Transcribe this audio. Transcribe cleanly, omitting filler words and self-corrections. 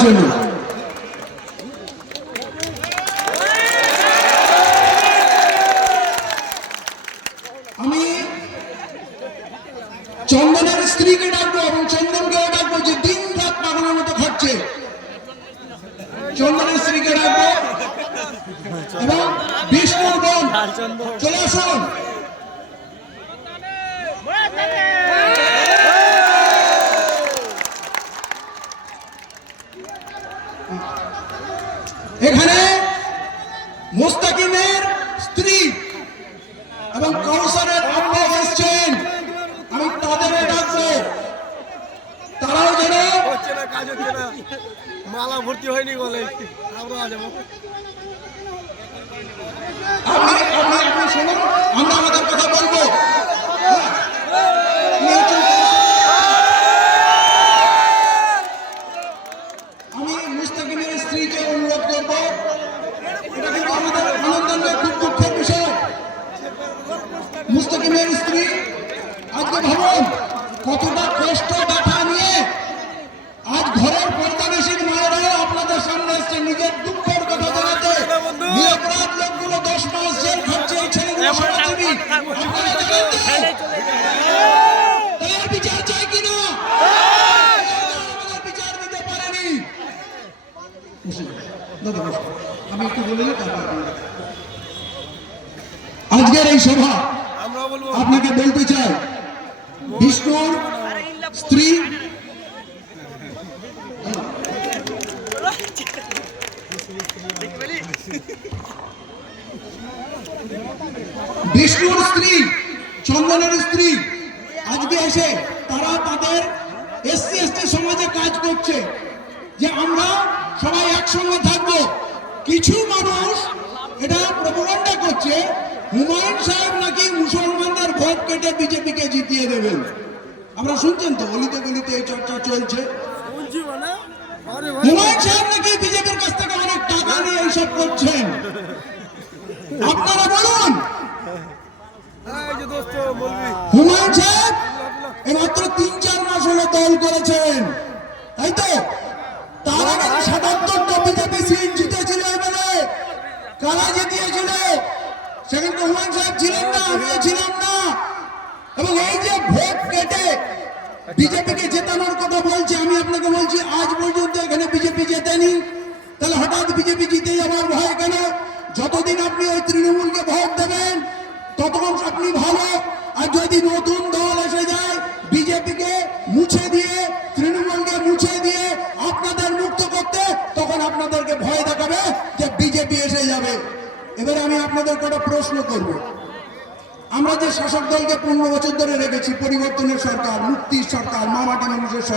জন্য। আমি চন্দনের স্ত্রীকে ডাকবো এবং চন্দনকেও ডাকবো, যে দিন রাত পাগলের মতো খাচ্ছে। চন্দনের স্ত্রীকে ডাকবো এবং বিষ্ণুর বোন চলে আসুন। এখানে মুস্তাকিমের স্ত্রী এবং কাউসারের আব্বা এসেছেন, আমি তাদের ডাকবো, তারাও যেন মালা ভর্তি হয়নি বলে আমরা যাবো। আপনি শুনুন, আমরা আমাদের কথা বলবো। আমি মুস্তাকিমের স্ত্রীকে অনুরোধ করবো, এটা কিন্তু আমাদের আনন্দের খুব দুঃখের বিষয়। মুস্তাকিমের স্ত্রী আজকে ভাবুন কতটা কষ্ট ব্যথা নিয়ে আজ ঘরের পর্দাবেশীর মায়েরাও আপনাদের সামনে এসছে নিজের দুঃখের কথা জানাতে। নিরপরাধ লোকগুলো 10 মাস জেল খাচ্ছে, এই ছেলেগুলো সমাজসেবী। আপনারা জানেন তো তার বিচার চাই কিনা? আমাদের বিচার দিতে পারেনি। আমি একটু বলে নিই, তারপর আজকের এই সভা আপনাকে বলতে চাই, বিষ্ণুর স্ত্রী চন্দনের স্ত্রী আজকে এসে তারা তাদের এসসি এসটি সমাজে কাজ করছে যে আমরা সবাই একসঙ্গে থাকবো। কিছু মানুষ এটা প্রপাগান্ডা করছে হুমায়ুন সাহেব নাকি মুসলমানদের ভোট কেটে বিজেপিকে জিতিয়ে দেবেন। আমরা শুনছেন তো, গলিতে গলিতে এই চর্চা চলছে। হুমায়ুন সাহেব নাকি বিজেপির কাছ থেকে অনেক টাকা নিয়ে এইসব করছেন। আপনারা বলুন, হুমায়ুন সাহেব মাত্র 3-4 মাস হলো দল করেছেন, তাই তো? তার আগে 77টা বিজেপি সিট জিতেছিল এবারে। কারা জিতিয়েছিল? সেখানে হুমায়ুন সাহেব ছিলেন না, আমিও ছিলাম না। এবং এই যে ভোট কেটে বিজেপিকে জেতানোর কথা বলছে, আমি আপনাকে বলছি আজ পর্যন্ত এখানে বিজেপি জেতেনি। তাহলে হঠাৎ বিজেপি জিতে যাবার ভয় কেন? যতদিন আপনি ওই তৃণমূলকে ভোট দেবেন ততক্ষণ আপনি ভালো। আর যদি নতুন দল এসে যায় বিজেপিকে মুছে দিয়ে, তৃণমূলকে মুছে দিয়ে আপনাদের মুক্ত করতে, তখন আপনাদেরকে ভয় দেখাবে যে বিজেপি এসে যাবে। এবারে আমি আপনাদের একটা প্রশ্ন করব, আমরা যে শাসক দলকে 15 বছর ধরে রেখেছি, পরিবর্তনের সরকার, মুক্তির সরকার, মামাটি মানুষের সরকার,